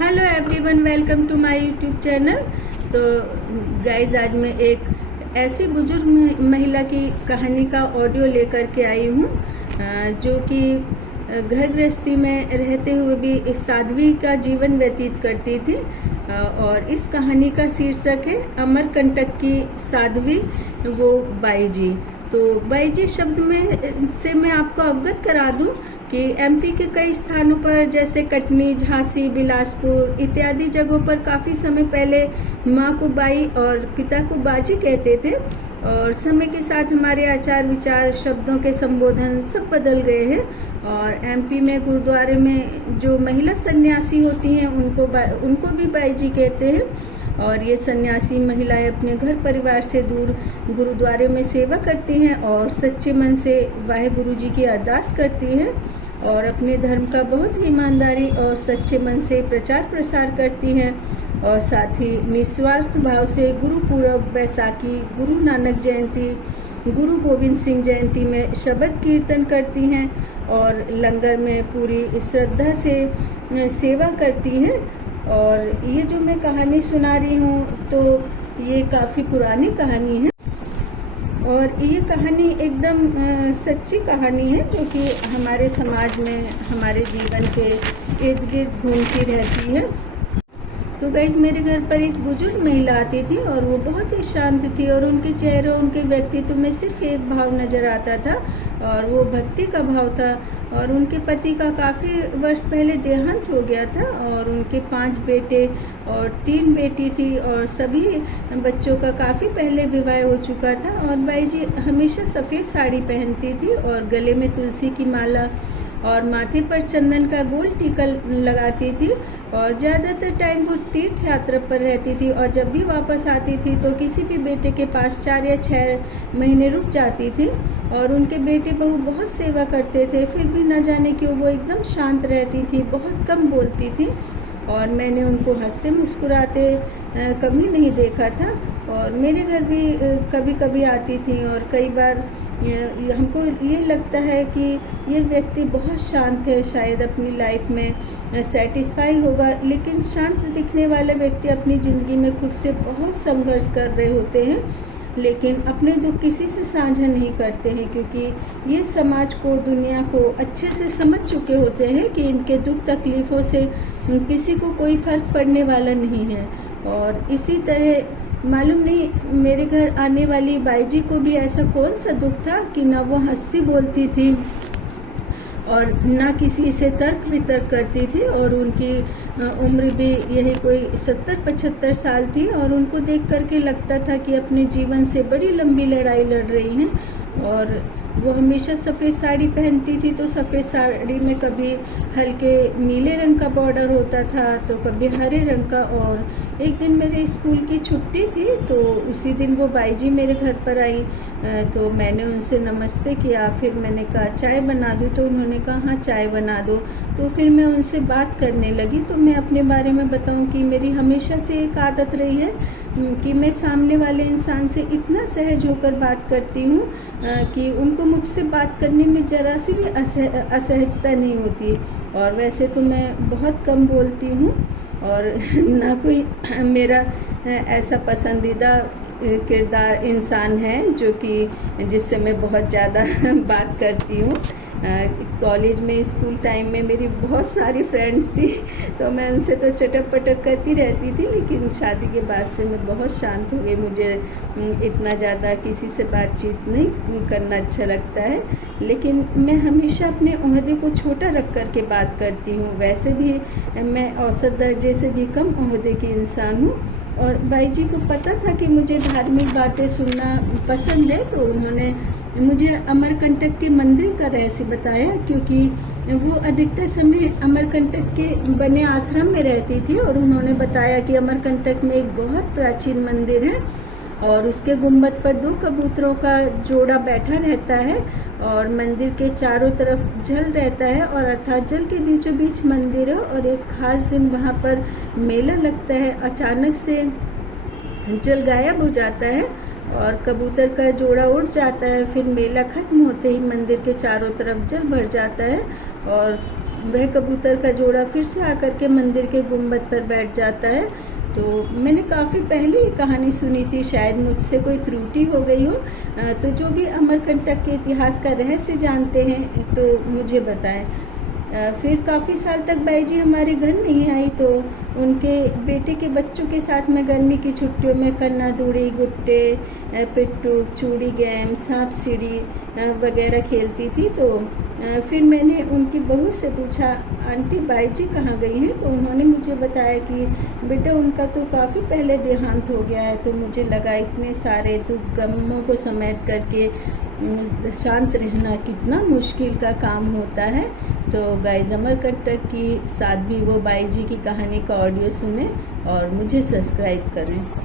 Hello everyone, welcome to my YouTube channel. तो guys, आज मैं एक ऐसी बुजुर्ग महिला की कहानी का ऑडियो लेकर के आई हूँ जो कि घर गृहस्थी में रहते हुए भी इस साध्वी का जीवन व्यतीत करती थी। और इस कहानी का शीर्षक है अमरकंटक की साध्वी वो बाई जी। तो बाई जी शब्द में से मैं आपको अवगत करा दूं कि एमपी के कई स्थानों पर जैसे कटनी, झांसी, बिलासपुर इत्यादि जगहों पर काफ़ी समय पहले माँ को बाई और पिता को बाजी कहते थे। और समय के साथ हमारे आचार विचार, शब्दों के संबोधन सब बदल गए हैं। और एमपी में गुरुद्वारे में जो महिला सन्यासी होती हैं उनको भी बाई जी कहते हैं। और ये सन्यासी महिलाएं अपने घर परिवार से दूर गुरुद्वारे में सेवा करती हैं और सच्चे मन से वाहेगुरु जी की अरदास करती हैं और अपने धर्म का बहुत ही ईमानदारी और सच्चे मन से प्रचार प्रसार करती हैं। और साथ ही निस्वार्थ भाव से गुरु पूरब, बैसाखी, गुरु नानक जयंती, गुरु गोविंद सिंह जयंती में शब्द कीर्तन करती हैं और लंगर में पूरी श्रद्धा से सेवा करती हैं। और ये जो मैं कहानी सुना रही हूँ तो ये काफ़ी पुरानी कहानी है और ये कहानी एकदम सच्ची कहानी है जो कि हमारे समाज में, हमारे जीवन के इर्द गिर्द घूमती रहती है। तो गाइस, मेरे घर पर एक बुजुर्ग महिला आती थी और वो बहुत ही शांत थी और उनके चेहरे, उनके व्यक्तित्व में सिर्फ एक भाव नज़र आता था और वो भक्ति का भाव था। और उनके पति का काफ़ी वर्ष पहले देहांत हो गया था और उनके 5 बेटे और 3 बेटी थी और सभी बच्चों का काफ़ी पहले विवाह हो चुका था। और बाई जी हमेशा सफ़ेद साड़ी पहनती थी और गले में तुलसी की माला और माथे पर चंदन का गोल टीका लगाती थी और ज़्यादातर टाइम वो तीर्थ यात्रा पर रहती थी। और जब भी वापस आती थी तो किसी भी बेटे के पास 4 या 6 महीने रुक जाती थी। और उनके बेटे बहू बहुत सेवा करते थे, फिर भी न जाने क्यों वो एकदम शांत रहती थी, बहुत कम बोलती थी। और मैंने उनको हंसते मुस्कुराते कभी नहीं देखा था। और मेरे घर भी कभी कभी आती थी और कई बार हमको ये लगता है कि ये व्यक्ति बहुत शांत है, शायद अपनी लाइफ में सेटिस्फाई होगा। लेकिन शांत दिखने वाले व्यक्ति अपनी ज़िंदगी में खुद से बहुत संघर्ष कर रहे होते हैं, लेकिन अपने दुख किसी से साझा नहीं करते हैं क्योंकि ये समाज को, दुनिया को अच्छे से समझ चुके होते हैं कि इनके दुख तकलीफ़ों से किसी को कोई फ़र्क पड़ने वाला नहीं है। और इसी तरह मालूम नहीं मेरे घर आने वाली बाई जी को भी ऐसा कौन सा दुख था कि ना वो हंसती बोलती थी और ना किसी से तर्क वितर्क करती थी। और उनकी उम्र भी यही कोई 70-75 साल थी और उनको देख करके लगता था कि अपने जीवन से बड़ी लंबी लड़ाई लड़ रही हैं। और वो हमेशा सफ़ेद साड़ी पहनती थी तो सफ़ेद साड़ी में कभी हल्के नीले रंग का बॉर्डर होता था तो कभी हरे रंग का। और एक दिन मेरे स्कूल की छुट्टी थी तो उसी दिन वो बाई जी मेरे घर पर आई तो मैंने उनसे नमस्ते किया। फिर मैंने कहा चाय बना दूँ, तो उन्होंने कहा हाँ चाय बना दो। तो फिर मैं उनसे बात करने लगी। तो मैं अपने बारे में बताऊँ कि मेरी हमेशा से एक आदत रही है कि मैं सामने वाले इंसान से इतना सहज होकर बात करती हूँ कि उनको मुझसे बात करने में ज़रा सी भी असहजता नहीं होती। और वैसे तो मैं बहुत कम बोलती हूँ और ना कोई मेरा ऐसा पसंदीदा किरदार इंसान है जो कि जिससे मैं बहुत ज़्यादा बात करती हूँ। कॉलेज में, स्कूल टाइम में मेरी बहुत सारी फ्रेंड्स थी तो मैं उनसे तो चटक पटक करती रहती थी, लेकिन शादी के बाद से मैं बहुत शांत हो गई। मुझे इतना ज़्यादा किसी से बातचीत नहीं करना अच्छा लगता है, लेकिन मैं हमेशा अपने ओहदे को छोटा रख कर के बात करती हूँ। वैसे भी मैं औसत दर्जे से भी कम ओहदे की इंसान हूँ। और बाई जी को पता था कि मुझे धार्मिक बातें सुनना पसंद है तो उन्होंने मुझे अमरकंटक के मंदिर का रहस्य बताया, क्योंकि वो अधिकतर समय अमरकंटक के बने आश्रम में रहती थी। और उन्होंने बताया कि अमरकंटक में एक बहुत प्राचीन मंदिर है और उसके गुंबद पर 2 कबूतरों का जोड़ा बैठा रहता है और मंदिर के चारों तरफ जल रहता है और अर्थात जल के बीचों बीच मंदिर है। और एक खास दिन वहाँ पर मेला लगता है, अचानक से जल गायब हो जाता है और कबूतर का जोड़ा उड़ जाता है। फिर मेला खत्म होते ही मंदिर के चारों तरफ जल भर जाता है और वह कबूतर का जोड़ा फिर से आकर के मंदिर के गुंबद पर बैठ जाता है। तो मैंने काफ़ी पहले ये कहानी सुनी थी, शायद मुझसे कोई त्रुटि हो गई हो। तो जो भी अमरकंटक के इतिहास का रहस्य जानते हैं तो मुझे बताएं। फिर काफ़ी साल तक बाई जी हमारे घर नहीं आई, तो उनके बेटे के बच्चों के साथ मैं गर्मी की छुट्टियों में कन्ना दूड़ी, गुट्टे, पिट्टू, चूड़ी गेम, सांप सीढ़ी वगैरह खेलती थी। तो फिर मैंने उनकी बहू से पूछा, आंटी बाई जी कहाँ गई हैं? तो उन्होंने मुझे बताया कि बेटा उनका तो काफ़ी पहले देहांत हो गया है। तो मुझे लगा इतने सारे दुख गमों को समेट करके शांत रहना कितना मुश्किल का काम होता है। तो गाइस अमरकंटक की साथ भी वो बाई जी की कहानी का ऑडियो सुने और मुझे सब्सक्राइब करें।